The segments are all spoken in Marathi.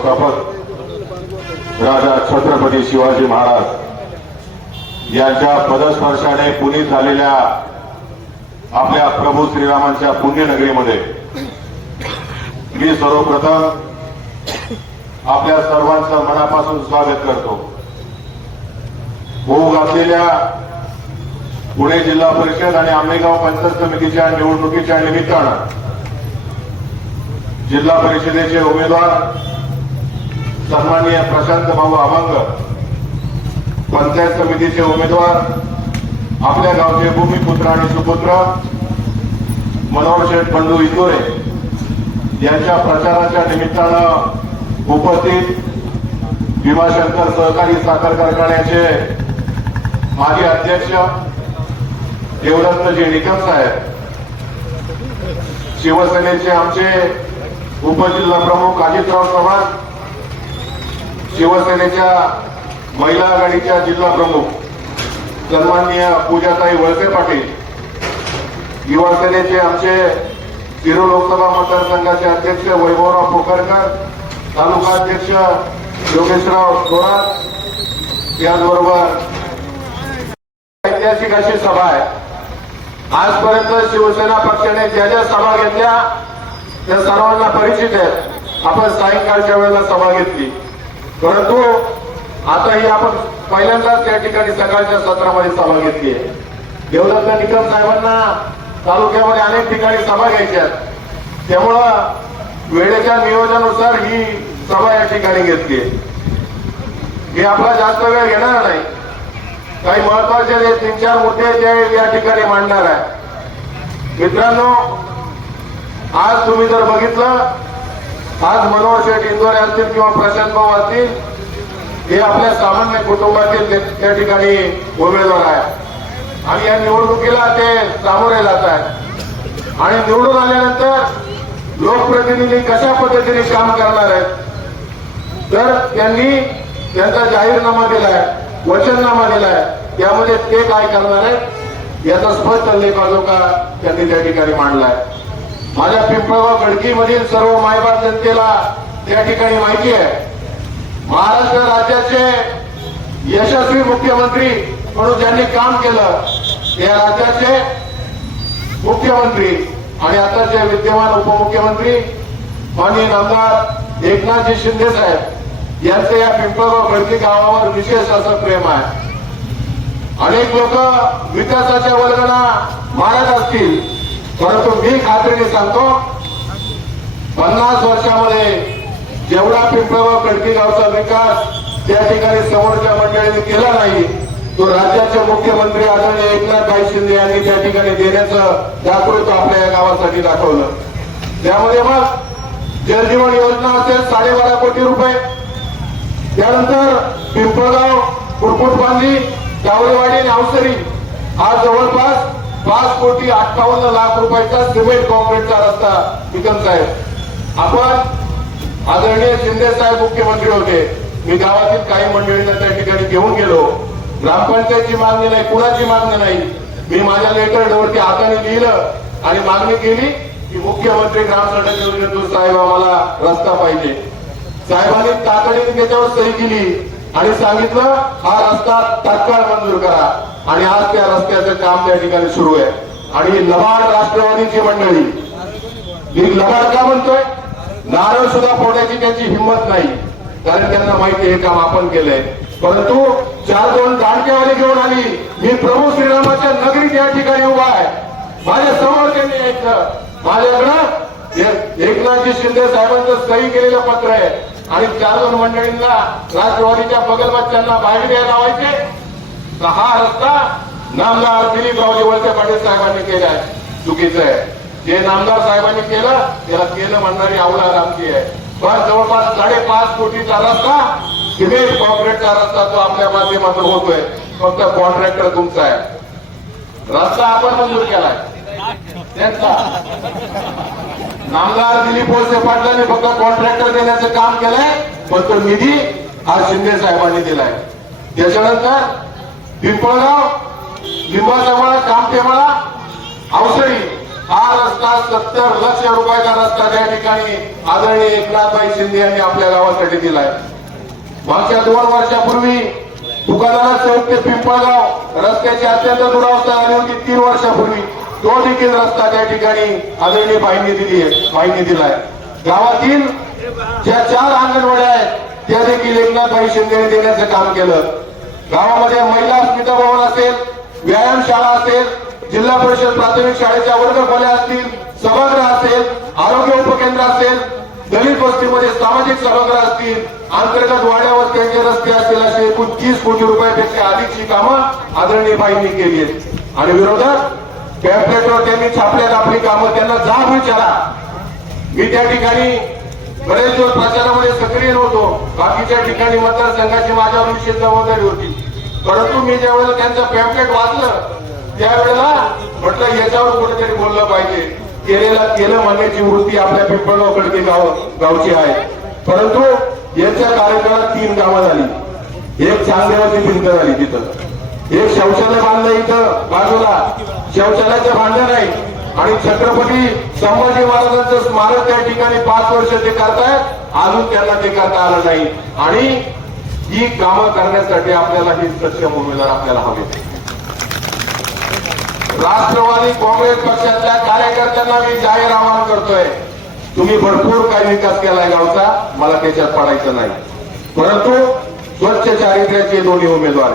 संस्थापक राजा छत्रपती शिवाजी महाराज यांच्या पदस्पर्शाने पुनीत झालेल्या आपल्या प्रभू श्रीरामांच्या पुण्यनगरीमध्ये मी सर्वप्रथम आपल्या सर्वांचं मनापासून स्वागत करतो। होऊ घातलेल्या पुणे जिल्हा परिषद आणि आंबेगाव पंचायत समितीच्या निवडणुकीच्या निमित्तानं जिल्हा परिषदेचे उमेदवार सन्माननीय प्रशांत भाऊ अभंग, पंचायत समितीचे उमेदवार आपल्या गावचे भूमिपुत्र आणि सुपुत्र मनोहर शेठ बंडू इंदोरे यांच्या प्रचाराच्या निमित्तानं उपस्थित भीमाशंकर सहकारी साखर कारखान्याचे माजी अध्यक्ष देवदत्तजी निकम साहेब, शिवसेनेचे आमचे उपजिल्हा प्रमुख अजितराव चव्हाण, शिवसेनेच्या महिला आघाडीच्या जिल्हा प्रमुख सन्माननीय पूजाताई वळसे पाटील, युवा सेनेचे आमचे शिरो लोकसभा मतदारसंघाचे अध्यक्ष वैभवराव पोखरकर, तालुका अध्यक्ष योगेशराव थोरात, याचबरोबर ऐतिहासिक अशी सभा आहे। आजपर्यंत शिवसेना पक्षाने ज्या ज्या सभा घेतल्या त्या सर्वांना परिचित आहेत। आपण सायंकाळच्या वेळेला सभा घेतली, परंतु आता ही आपण पहिल्यांदाच त्या ठिकाणी सकाळच्या सत्रामध्ये सभा घेतली आहे। देवदत्त निकम साहेबांना तालुक्यामध्ये अनेक ठिकाणी सभा घ्यायच्या, त्यामुळं वेळेच्या नियोजनानुसार ही सभा या ठिकाणी घेतली। मी आपला जास्त वेळ घेणार नाही, काही महत्वाचे जे 3-4 मुद्दे ते या ठिकाणी मांडणार आहे। मित्रांनो, आज तुम्ही जर बघितलं, आज मनोहर शेठ इंदोरे असतील किंवा प्रशांत भाऊ असतील, हे आपल्या सामान्य कुटुंबातील त्या ठिकाणी उमेदवार आहेत आणि या निवडणुकीला ते सामोरे जात आहेत आणि निवडून आल्यानंतर लोकप्रतिनिधी कशा पद्धतीने काम करणार आहेत, तर त्यांनी त्यांचा जाहीरनामा दिलाय, वचननामा दिलाय, त्यामध्ये ते काय करणार आहेत याचा स्पष्ट लेखाजोखा त्यांनी त्या ठिकाणी मांडलाय। माझ्या पिंपळगाव गडकीमधील सर्व मायबाप जनतेला त्या ठिकाणी माहिती आहे, महाराष्ट्र राज्याचे यशस्वी मुख्यमंत्री म्हणून ज्यांनी काम केलं, या राज्याचे मुख्यमंत्री आणि आताचे विद्यमान उपमुख्यमंत्री माननीय आमदार एकनाथजी शिंदे साहेब यांचे या पिंपळगाव गडकी गावावर विशेष असं प्रेम आहे। अनेक लोक विकासाच्या वल्गना मारत असतील, परंतु मी खात्रीने सांगतो 50 वर्षामध्ये जेवढा पिंपळगाव गडकी गावचा विकास त्या ठिकाणी समोरच्या मंडळींनी केला नाही, तो राज्याचे मुख्यमंत्री आदरणीय एकनाथभाई शिंदे यांनी त्या ठिकाणी देण्याचं दाखवतो आपल्या या गावासाठी दाखवलं। त्यामध्ये मग जलजीवन योजना असेल 12.5 कोटी रुपये, त्यानंतर पिंपळगाव कुरकुटबांधी गावरेवाडी आणि अवसरी हा जवळपास 5,58,00,000 रुपयाचा सिमेंट कॉन्क्रीटचा रस्ता निकम साहेब। आपण आदरणीय शिंदे साहेब मुख्यमंत्री होते, मी गावातील काही मंडळींना त्या ठिकाणी घेऊन गेलो, ग्रामपंचायतची मागणी नाही, कुणाची मागणी नाही, मी माझ्या लेटरवरती हाताने लिहिलं आणि मागणी केली की मुख्यमंत्री ग्राम सडक योजनेतून साहेब आम्हाला रस्ता पाहिजे। साहेबांनी तातडीने त्याच्यावर सही केली आणि सांगितलं हा रस्ता तात्काळ मंजूर करा आणि आज त्या रस्त्याचं काम त्या ठिकाणी सुरू आहे। आणि लबाड राष्ट्रवादीची मंडळी, मी लबाड का म्हणतोय, नारळ सुद्धा फोडण्याची त्यांची हिंमत नाही, कारण त्यांना माहिती हे काम आपण केलंय, परंतु 4-2 दांडकेवाली घेऊन आली। मी प्रभू श्रीरामाच्या नगरीत या ठिकाणी उभा आहे, माझ्या समोर त्यांनी यायचं, माझ्याकडं एकनाथजी शिंदे साहेबांचं सही केलेलं पत्र आहे आणि 4-2 मंडळींना राष्ट्रवादीच्या बगलबच्च्यांना बाहेर द्यायला लावायचे, तर हा रस्ता नामदार दिलीपरावजी वळसे पाटील साहेबांनी केलाय, चुकीचं आहे। जे नामदार साहेबांनी केलं त्याला केलं म्हणणारी अवलाद आमची आहे। पण जवळपास 5.5 कोटीचा रस्ता, सिमेंट कॉन्क्रीटचा रस्ता तो आपल्या माध्यमातून होतोय, फक्त कॉन्ट्रॅक्टर तुमचा आहे, रस्ता आपण मंजूर केलाय त्यांचा। नामदार दिलीप वळसे पाटलांनी फक्त कॉन्ट्रॅक्टर देण्याचं काम केलंय, पण तो निधी हा शिंदे साहेबांनी दिलाय। त्याच्यानंतर पिंपळगाव, लिंबाचा मळा, कामठेमळा, अवसरी हा रस्ता 70 लक्ष रुपयाचा रस्ता त्या ठिकाणी आदरणीय एकनाथभाई शिंदे यांनी आपल्या गावासाठी दिलाय. मागच्या 2 वर्षापूर्वी दुकानाला चौक ते पिंपळगाव रस्त्याची अत्यंत दुरावस्था झाली होती. 3 वर्षापूर्वी तो देखील रस्ता त्या ठिकाणी आदरणीय बाईंनी दिलाय. गावातील ज्या 4 अंगणवाड्या आहेत त्या देखील एकनाथभाई शिंदेने देण्याचं काम केलं. गावामध्ये महिला अस्मिता भवन असेल, व्यायामशाळा असेल, जिल्हा परिषद प्राथमिक शाळेच्या वर्गखोल्या असतील, सभागृह असेल, आरोग्य उपकेंद्र असेल, दलित वस्तीमध्ये सामाजिक सभागृह असतील, अंतर्गत वाड्या वस्त्यांचे रस्ते असतील, असे एकूण 30 कोटी रुपयापेक्षा अधिकची कामं आदरणीय बाईंनी केली आहेत. आणि विरोधात पॅम्पलेटवर त्यांनी छापल्यात आपली कामं. त्यांना जाब विचारा. मी त्या ठिकाणी बरेच दिवस प्रचारामध्ये सक्रिय नव्हतो. बाकीच्या ठिकाणी मतदारसंघाची माझ्यावर विशेष जबाबदारी होती. परंतु मी ज्यावेळेला त्यांचं पॅम्पलेट वाचलं त्यावेळेला म्हटलं याच्यावर कुठेतरी बोललं पाहिजे. केलं म्हणण्याची वृत्ती आपल्या पिंपळगाव खडकी गावची आहे. परंतु यांच्या कार्यकाळात 3 कामं झाली. एक चांगदेवाची भिंत झाली तिथं, एक शौचालय बांधलं इथं बाजूला, शौचालयाचं भांडण नाही, आणि छत्रपती संभाजी महाराजांचं स्मारक त्या ठिकाणी 5 वर्ष ते करतायत, अजून त्यांना ते करता आलं नाही. आणि ही कामं करण्यासाठी आपल्याला ही सक्षम उमेदवार आपल्याला हवे. राष्ट्रवादी काँग्रेस पक्षाच्या कार्यकर्त्यांना मी जाहीर आवाहन करतोय, तुम्ही भरपूर काही विकास केलाय गावचा, मला त्याच्यात पडायचं नाही. परंतु स्वच्छ चारित्र्याचे दोन्ही उमेदवार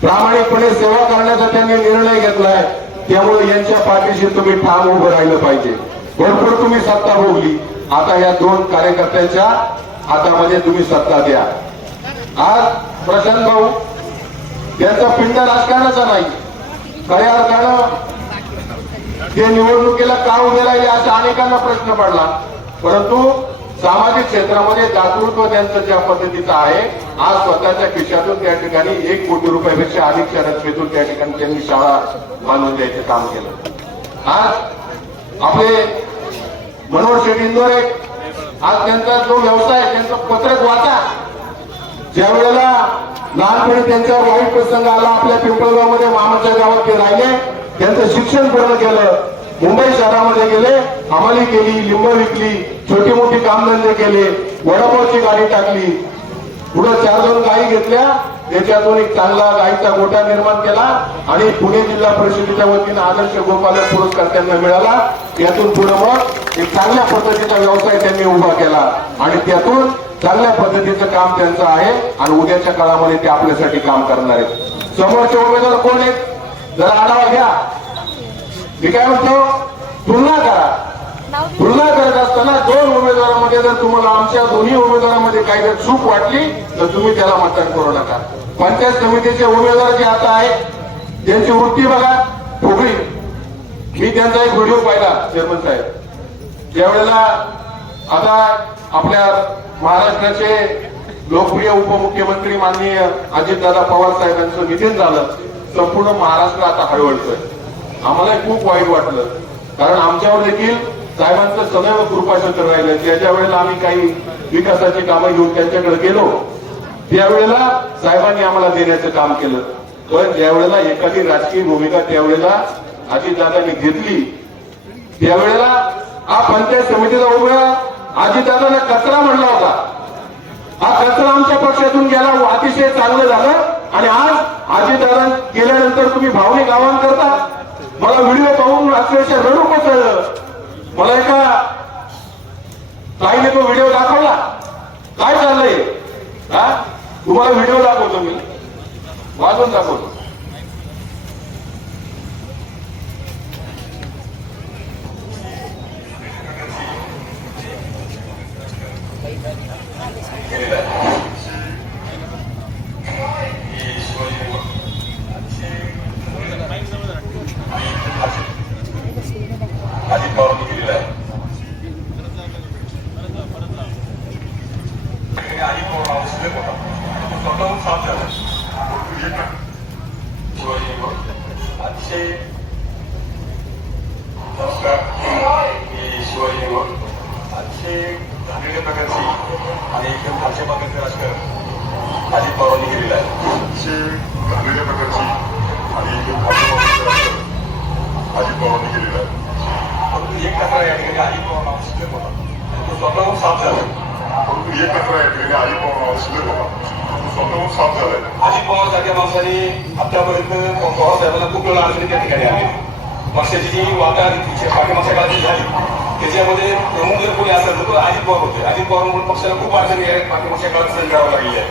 प्रामाणिकपणे सेवा करण्याचा त्यांनी निर्णय घेतलाय. त्यामुळे यांच्या पाठीशी तुम्ही ठाम उभं राहिलं पाहिजे. भरपूर तुम्ही सत्ता भोगली, आता या 2 कार्यकर्त्यांच्या हातामध्ये तुम्ही सत्ता द्या. आज प्रशांत भाऊ यांचा पिंड राजकारणाचा नाही, खऱ्या अर्थानं ते निवडणुकीला का उभे राहिले असा अनेकांना प्रश्न पडला. परंतु सामाजिक क्षेत्रामध्ये दातृत्व त्यांचं ज्या पद्धतीचं आहे, आज स्वतःच्या खिशातून त्या ठिकाणी 1 कोटी रुपयापेक्षा अधिकच्या रकमेतून त्या ठिकाणी त्यांनी शाळा बांधून द्यायचं काम केलं. आज आपले मनोहर शेठ इंदोरे, आज त्यांचा जो व्यवसाय, त्यांचं पत्रक वाचा. ज्या वेळेला लहानपणी त्यांच्यावर वाईट प्रसंग आला आपल्या पिंपळगावमध्ये, मामाच्या गावात ते राहिले, त्यांचं शिक्षण पूर्ण केलं, मुंबई शहरामध्ये गेले, हमाली केली, लिंब विकली, छोटी मोठी कामधंदे केले, वडापावची गाडी टाकली, पुढे 4-2 गायी घेतल्या, त्याच्यातून एक चांगला गायीचा गोठा निर्माण केला आणि पुणे जिल्हा परिषदेच्या वतीनं आदर्श गोपालक पुरस्कार त्यांना मिळाला. त्यातून पुढे मग एक चांगल्या पद्धतीचा व्यवसाय त्यांनी उभा केला आणि त्यातून चांगल्या पद्धतीचं काम त्यांचं आहे आणि उद्याच्या काळामध्ये ते आपल्यासाठी काम करणार आहेत. समोरचे उमेदवार कोण आहेत जरा आढावा घ्या. मी काय म्हणतो, तुलना करा. तुलना करत असताना 2 उमेदवारांमध्ये जर तुम्हाला आमच्या दोन्ही उमेदवारांमध्ये काही जर चूक वाटली तर तुम्ही त्याला मतदान करू नका. पंचायत समितीचे उमेदवार जे आता आहेत त्यांची वृत्ती बघा, फुगडी. मी त्यांचा एक व्हिडिओ पाहिला चेअरमन साहेब, ज्यावेळेला आता आपल्या महाराष्ट्राचे लोकप्रिय उपमुख्यमंत्री माननीय अजितदादा पवार साहेबांचं निधन झालं. संपूर्ण महाराष्ट्र आता हळहळतोय. आम्हाला खूप वाईट वाटलं, कारण आमच्यावर देखील साहेबांचं सदैव कृपाक्षेत्र राहिलं. ज्या वेळेला आम्ही काही विकासाची कामं घेऊन त्यांच्याकडे गेलो त्यावेळेला साहेबांनी आम्हाला देण्याचं काम केलं. पण ज्यावेळेला एखादी राजकीय भूमिका त्यावेळेला अजितदादांनी घेतली, त्यावेळेला हा पंचायत समितीचा उमेदवार अजितदादांना कचरा म्हणला होता. हा कचरा आमच्या पक्षातून गेला, अतिशय चांगलं झालं. आणि आज अजितदादा गेल्यानंतर तुम्ही भावनिक आवाहन करता. मला व्हिडिओ पाहून अक्षरशः रडू कोसळलं. मला एका ताईने तो व्हिडिओ दाखवला. काय चाललंय, तुम्हाला व्हिडिओ दाखवतो, मी वाजवून दाखवतो. अजित पवारांनी केलेला आहे. अजित पवार आवश्यक होता, स्वतःहून साफ झाला. अतिशय नमस्कार. मी शिवाजी निवड. अतिशय घाणेरड्या प्रकारची आणि एकदम खालच्या प्रकारचे राजकारण अजित पवारांनी केलेलं आहे. अतिशय घाणेरड्या प्रकारची आणि एकदम खालच्या प्रकारचे राजकारण अजित पवारांनी केलेलं आहे. एकत्र या ठिकाणी अजित पवार शिल्लक होता स्वतःहून साफ झालाय. अजित पवार सारख्या माणसाने आतापर्यंत पवार साहेबांना खूप वेळा अडचणी त्या ठिकाणी आली. पक्षाची जी वाटा पाठीमागच्या काळात जी झाली त्याच्यामध्ये प्रमुख जर कोणी असेल तर अजित पवार होते. अजित पवारमुळे पक्षाला खूप अडचणी आहेत पाठीमागच्या काळात सहन करावं लागली आहे.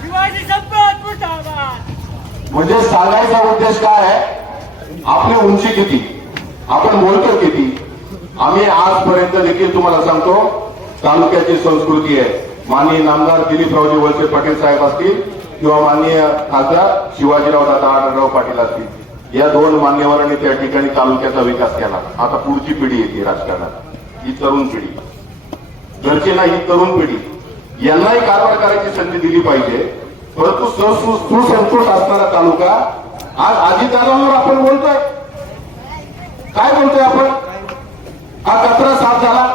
शिवाजी संपत मुर्दाबाद. म्हणजे सांगायचा उद्देश काय आहे, आपली उंची किती, आपण बोलतो किती. आम्ही आजपर्यंत देखील तुम्हाला सांगतो तालुक्याची संस्कृती आहे. माननीय नामदार दिलीपरावजी वळसे पाटील साहेब असतील किंवा माननीय खासदार शिवाजीराव दादा आढळराव पाटील असतील, या दोन मान्यवरांनी त्या ठिकाणी तालुक्याचा विकास केला. आता पुढची पिढी येते राजकारणात, ही तरुण पिढी, घरची नाही ही तरुण पिढी, यांनाही कारभार करायची संधी दिली पाहिजे. परंतु सुसंस्कृत असणारा तालुका आज अजितदादांवर आपण बोलतोय. काय बोलतोय आपण? हा कचरा साफ झाला,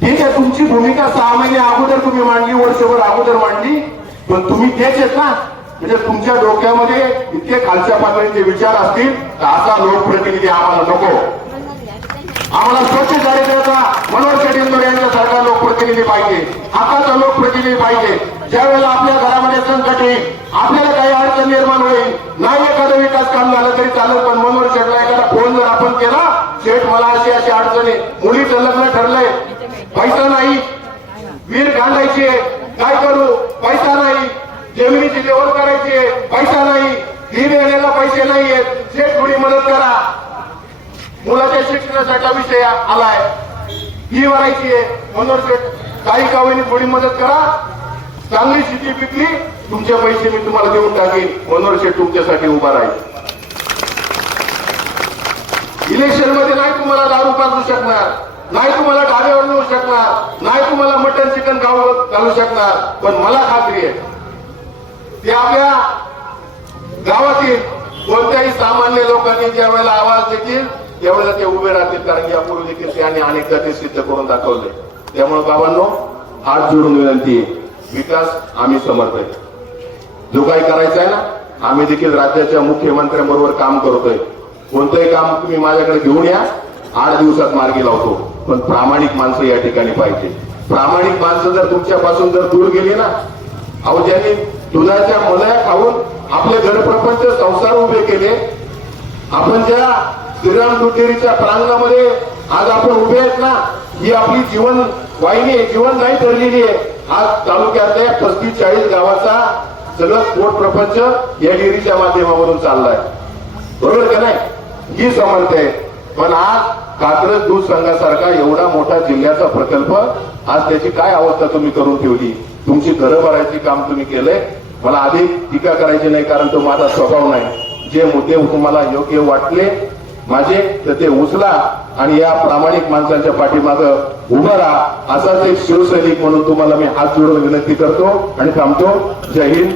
ठीक आहे. तुमची भूमिका 6 महिने अगोदर तुम्ही मांडली, वर्षभर अगोदर मांडली, पण तुम्ही तेच आहेत ना. म्हणजे तुमच्या डोक्यामध्ये इतके खालच्या पातळीचे विचार असतील तर असा लोकप्रतिनिधी आम्हाला नको. आम्हाला स्वच्छ चारित्र्याचा मनोहर शेट्टी यांच्यासारखा लोकप्रतिनिधी पाहिजे, हक्काचा लोकप्रतिनिधी पाहिजे. ज्या वेळेला आपल्या घरामध्ये संकट येईल, आपल्याला काही अडचण निर्माण होईल, नाही एखादं विकास काम झालं तरी चालेल, पण मनोहर शेठला एखादा फोन जर आपण केला, शेठ मला अशी अशी अडचण आहे, मुलीचं लग्न ठरलंय, पैसा नाही, वीर घालायची, काय करू, पैसा नाही, जमिनीची लेवल करायची, पैसा नाही, ही देण्याला पैसे नाहीयेत, शेठ थोडी मदत करा. मुलाच्या शिक्षणासाठी विषय आलाय, ही भरायची आहे, मनोहर शेठ काही कावेनी थोडी मदत करा. चांगली शेती पिकली, तुमचे पैसे मी तुम्हाला देऊन टाकेन, मनोहर शेठ तुमच्यासाठी उभा राहील. इलेक्शन मध्ये नाही तुम्हाला दारू पाजू शकणार, नाही तुम्हाला ढाब्यावर नेऊ शकणार, नाही तुम्हाला मटन चिकन घालू शकणार, पण मला खात्री आहे ते आपल्या गावातील कोणत्याही सामान्य लोकांनी ज्या वेळेला आवाज देतील त्यावेळेला ते उभे राहतील. कारण यापूर्वी देखील त्यांनी अनेकदा ते सिद्ध करून दाखवले. त्यामुळे बाबांनो, हात जोडून विनंती आहे, विकास आम्ही समर्थ आहे. जो काही करायचा आहे ना, आम्ही देखील राज्याच्या मुख्यमंत्र्यांबरोबर काम करतोय. कोणतंही काम तुम्ही माझ्याकडे घेऊन या, 8 दिवसात मार्गी लावतो. पण प्रामाणिक माणसं या ठिकाणी पाहिजे. प्रामाणिक माणसं जर तुमच्यापासून जर दूर गेली ना, अहो ज्यांनी दुधाच्या मलया खाऊन आपले घरप्रपंच संसार उभे केले, आपण ज्या श्रीराम दूध डेअरीच्या प्रांगणामध्ये आज आपण उभे आहेत ना, ही आपली जीवन वाहिनी, जीवन नाही ठरलेली आहे. आज तालुक्यातल्या 35-40 गावाचा सगळं पोट प्रपंच या डेअरीच्या माध्यमावरून चाललाय. बरोबर का नाही? ही समर्थ आहे. पण आज कात्रज दूध संघासारखा एवढा मोठा जिल्ह्याचा प्रकल्प, आज त्याची काय अवस्था तुम्ही करून ठेवली. तुमची घरं भरायची काम तुम्ही केलंय. मला अधिक टीका करायची नाही, कारण तो माझा स्वभाव नाही. जे मुद्दे तुम्हाला योग्य वाटले माझे तर ते उचला आणि या प्रामाणिक माणसांच्या पाठीमागं उभं राहा. असाच एक शिवसैनिक म्हणून तुम्हाला मी हात जोडून विनंती करतो आणि थांबतो. जय हिंद.